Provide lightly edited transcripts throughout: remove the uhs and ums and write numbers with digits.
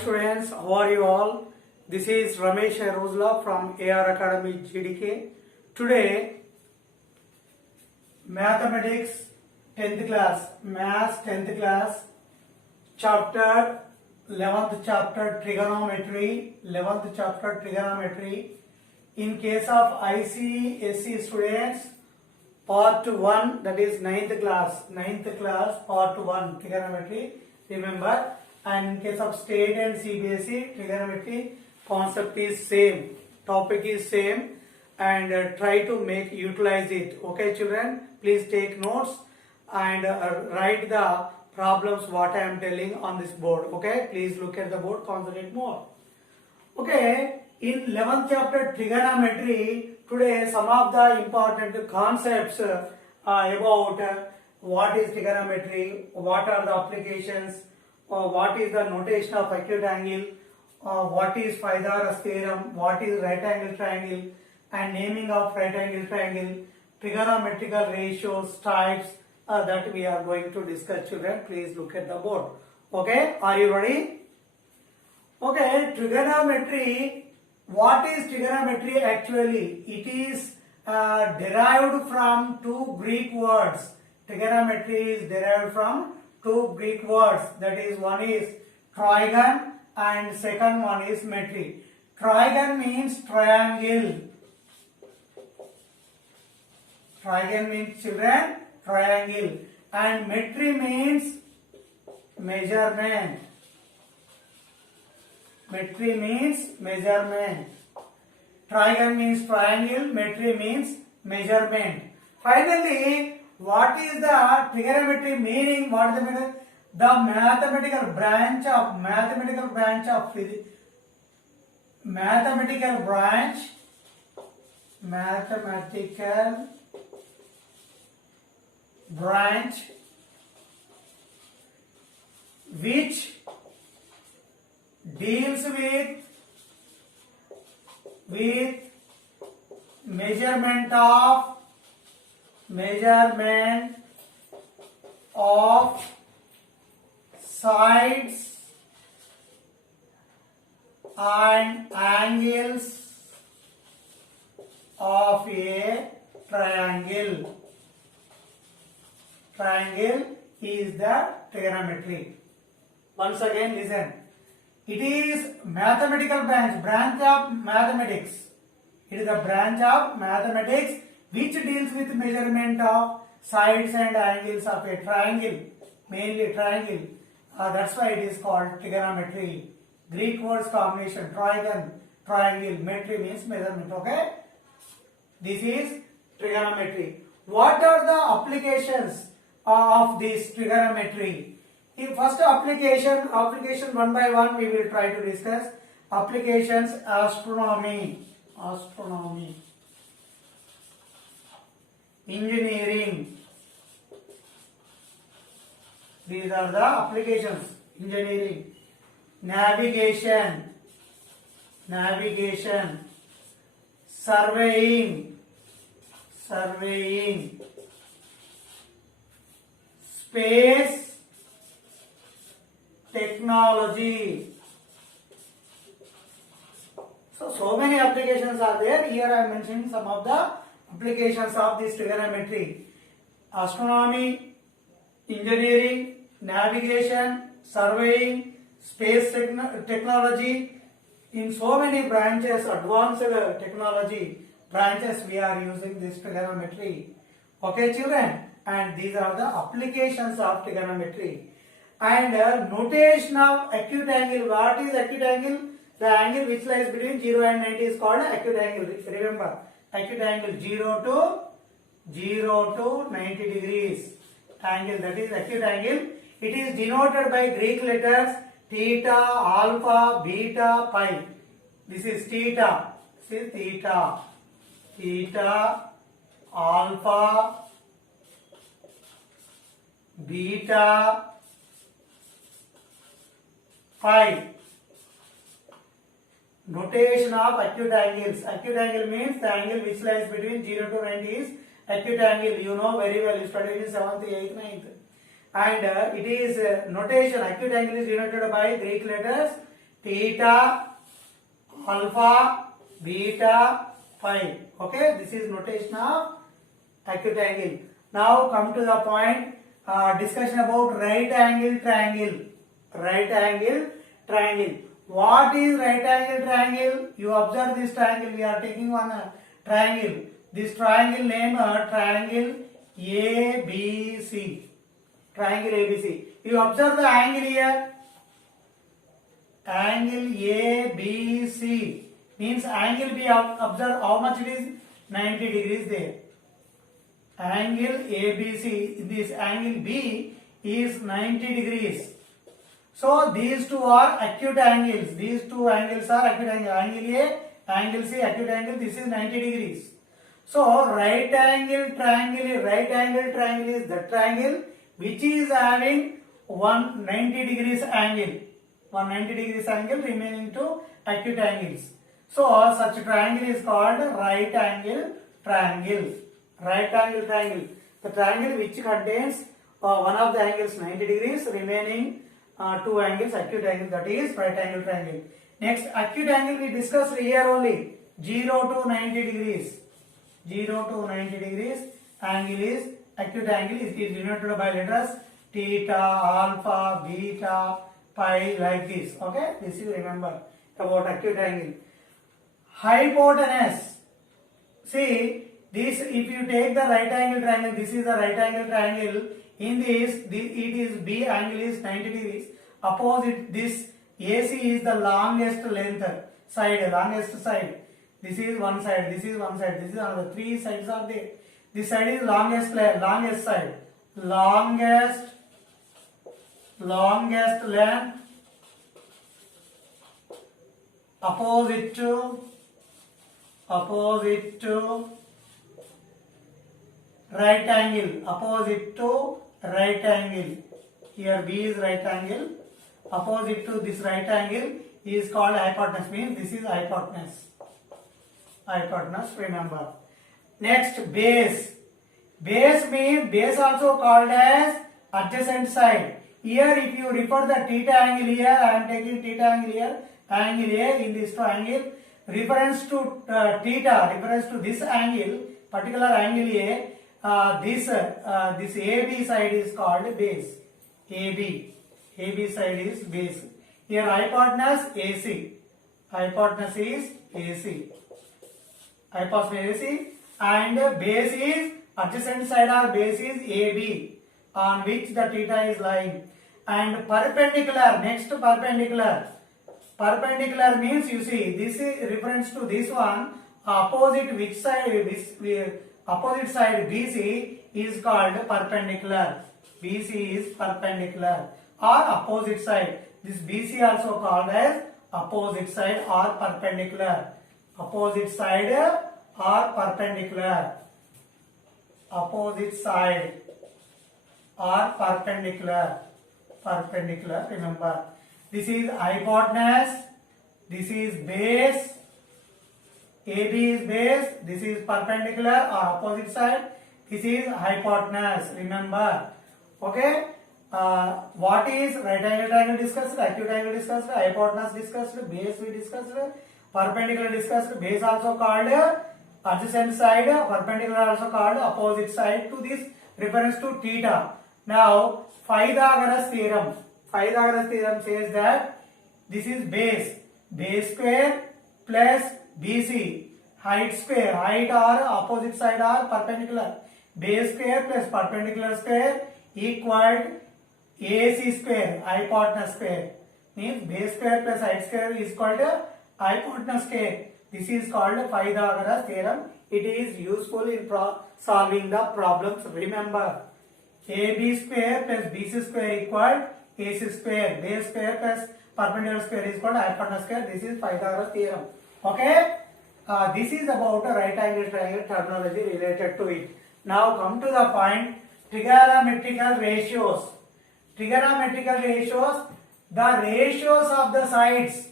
students, how are you all? This is Ramesh Rosla from AR Academy GDK. Today, Mathematics 10th class, Maths 10th class, chapter 11th chapter Trigonometry, 11th chapter Trigonometry. In case of ICSE students, part 1, that is 9th class, part 1 Trigonometry, remember. And in case of state and CBSE, trigonometry concept is same, topic is same, and try to utilize it. Okay children, please take notes and write the problems what I am telling on this board. Okay, please look at the board, concentrate more. Okay, in 11th chapter trigonometry, today some of the important concepts about what is trigonometry, what are the applications, what is the notation of acute angle, what is Pythagoras theorem, what is right angle triangle, and naming of right angle triangle, trigonometrical ratios, types, that we are going to discuss children. Please look at the board. Okay, are you ready? Okay, trigonometry. What is trigonometry actually? It is derived from two Greek words. Trigonometry is derived from two Greek words, that is, one is trigon and second one is metry. Trigon means triangle. Trigon means children triangle, and metry means measurement. Metry means measurement. Trigon means triangle, metry means measurement. Finally, what is the trigonometry meaning? What is the meaning? The mathematical branch which deals with measurement of sides and angles of a triangle. Triangle is the trigonometry. Once again listen. It is mathematical branch of mathematics. It is a branch of mathematics which deals with measurement of sides and angles of a triangle, mainly triangle. That's why it is called trigonometry. Greek words combination, trigon, triangle, metry means measurement. Okay, this is trigonometry. What are the applications of this trigonometry? In first application one by one we will try to discuss. Applications: astronomy, engineering. These are the applications. Engineering, navigation, surveying, space technology. So many applications are there. Here I am mentioning some of the applications of this trigonometry: astronomy, engineering, navigation, surveying, space technology. In so many branches, advanced technology branches, we are using this trigonometry. Okay children, and these are the applications of trigonometry. And notation of acute angle. What is acute angle? The angle which lies between 0 and 90 is called acute angle. Remember, acute angle 0 to 90 degrees angle, that is acute angle. It is denoted by Greek letters theta, alpha, beta, pi. This is theta. This is theta. Theta, alpha, beta, pi. Notation of acute angles. Acute angle means the angle which lies between 0 to 90 is acute angle. You know very well, you studied in 7th, 8th, 9th. And it is notation, acute angle is denoted by Greek letters theta, alpha, beta, phi. Okay, this is notation of acute angle. Now come to the point, discussion about right angle triangle. Right angle triangle. What is right angle triangle? You observe this triangle. We are taking one triangle. This triangle name triangle ABC. Triangle ABC. You observe the angle here. Angle ABC means angle B. Observe how much it is. 90 degrees there. Angle ABC. This angle B is 90 degrees. So these two are acute angles. These two angles are acute angle. Angle A, angle C, acute angle. This is 90 degrees. So right angle triangle is the triangle which is having 190 degrees angle. 190 degrees angle remaining to acute angles. So such triangle is called right angle triangle. Right angle triangle. The triangle which contains one of the angles 90 degrees, remaining two angles, acute angle, that is right angle triangle. Next, acute angle we discussed here only, 0 to 90 degrees. 0 to 90 degrees angle is acute angle, is denoted by letters theta, alpha, beta, pi, like this. Okay, this you remember about acute angle. Hypotenuse. See, this, if you take the right angle triangle, this is the right angle triangle. In this, it is B angle is 90 degrees. Opposite this AC is the longest length side, longest side. This is one side, this is one side, this is another. Three sides are there. This side is longest side. Longest length opposite to right angle. Opposite to right angle. Here B is right angle. Opposite to this right angle is called hypotenuse, means this is hypotenuse. Hypotenuse, remember. Next, base. Base means, base also called as adjacent side. Here if you refer the theta angle here, I am taking theta angle here, angle A in this triangle, reference to theta, reference to this angle, particular angle A, this AB side is called base. AB side is base. Here hypotenuse AC. Hypotenuse is AC. Hypotenuse AC, and base is adjacent side or base is AB, on which the theta is lying. And perpendicular, next perpendicular. Perpendicular means, you see, this is reference to this one. Opposite which side, opposite side BC is called perpendicular. BC is perpendicular or opposite side. This BC also called as opposite side or perpendicular. Opposite side or perpendicular. Opposite side or perpendicular. Perpendicular, remember. This is hypotenuse. This is base. AB is base. This is perpendicular or opposite side. This is hypotenuse, remember. Okay. What is right angle triangle discussed, acute angle discussed, hypotenuse discussed, base we discussed, perpendicular discussed. Base also called adjacent side, perpendicular also called opposite side to this, reference to theta. Now Pythagoras theorem. Pythagoras theorem says that this is base. Base square plus BC. Height square. Height or opposite side or perpendicular. Base square plus perpendicular square equal AC square. Hypotenuse square. Means base square plus height square is called hypotenuse square. This is called Pythagoras theorem. It is useful in solving the problems. Remember, AB square plus BC square equal AC square. Base square plus perpendicular square is called hypotenuse square. This is Pythagoras theorem. Okay. This is about a right angle triangle terminology related to it. Now come to the point, trigonometrical ratios. Trigonometrical ratios, the ratios of the sides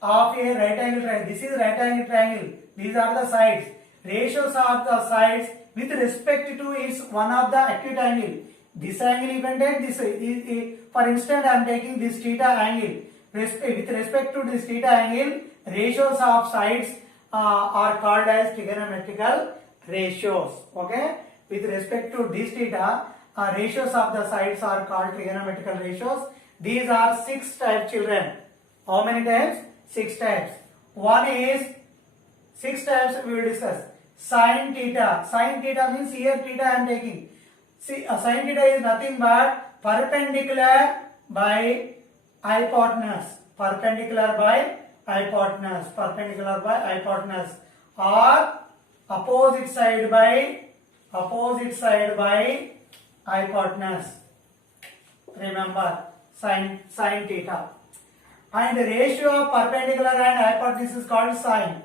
of a right angle triangle. This is right angle triangle. These are the sides. Ratios of the sides with respect to its one of the acute angle. This angle you can take this. For instance, I am taking this theta angle. with respect to this theta angle, ratios of sides are called as trigonometrical ratios. Okay, with respect to this theta, ratios of the sides are called trigonometrical ratios. These are 6 types, children. How many types? 6 types. One is 6 types we will discuss. Sin theta. Sin theta means here theta I am taking. See, sin theta is nothing but perpendicular by hypotenuse. Perpendicular by hypotenuse. Perpendicular by hypotenuse. Or opposite side by hypotenuse. Remember, sin theta. And the ratio of perpendicular and hypotenuse is called sine.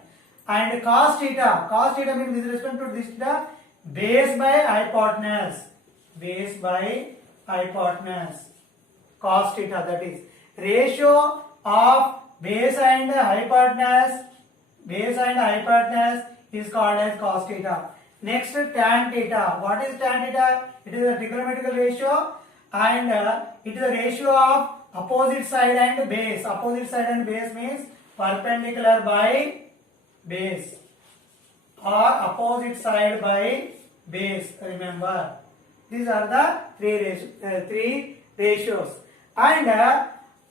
And cos theta means with respect to this theta, base by hypotenuse. Base by hypotenuse. Cos theta, that is ratio of base and hypotenuse. Base and hypotenuse is called as cos theta. Next, tan theta. What is tan theta? It is a trigonometrical ratio, and it is a ratio of opposite side and base. Opposite side and base means perpendicular by base or opposite side by base. Remember, these are the three ratios. And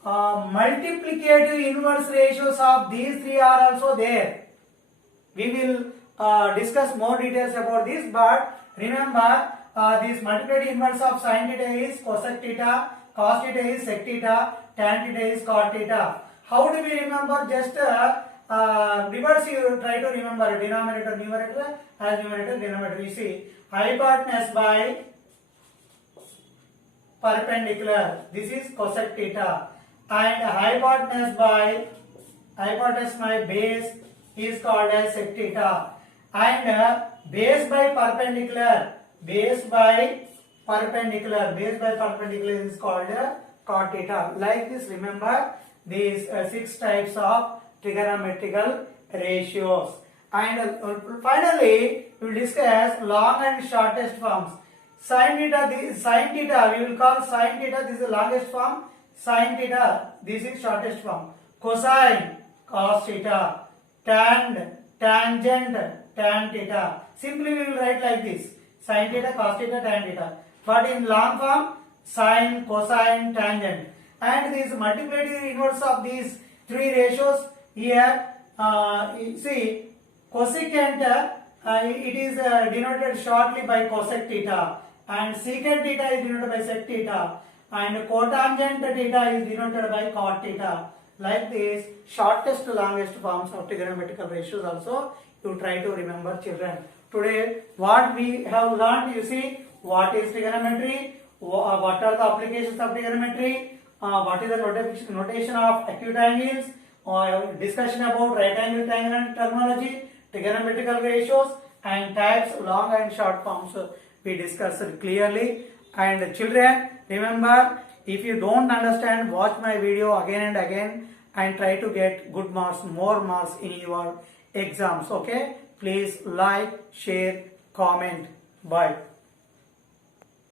multiplicative inverse ratios of these three are also there. We will discuss more details about this, but remember, this multiplicative inverse of sin theta is cosec theta, cos theta is sec theta, tan theta is cot theta. How do we remember? Just reverse, you try to remember denominator, numerator, as numerator, denominator. You see, hypotenuse by perpendicular, this is cosec theta, and hypotenuse by base is called as sec theta, and base by perpendicular is called cot theta. Like this, remember these 6 types of trigonometrical ratios. And finally, we will discuss long and shortest forms. Sin theta we will call sin theta, this is the longest form. Sin theta, this is shortest form. Cosine, cos theta. Tangent, tan theta. Simply we will write like this: sin theta, cos theta, tan theta. But in long form, sine, cosine, tangent. And this multiplicative inverse of these 3 ratios here. You see, cosecant, it is denoted shortly by cosec theta, and secant theta is denoted by sec theta, and cotangent theta is denoted by cot theta. Like this, shortest to longest forms of trigonometrical ratios also you try to remember, children. Today, what we have learned, you see, what is trigonometry, what are the applications of trigonometry, what is the notation of acute angles, discussion about right angle triangle and terminology, trigonometrical ratios, and types, long and short forms we discussed clearly. And children, remember, if you don't understand, watch my video again and again and try to get good marks, more marks in your exams. Okay, please like, share, comment. Bye.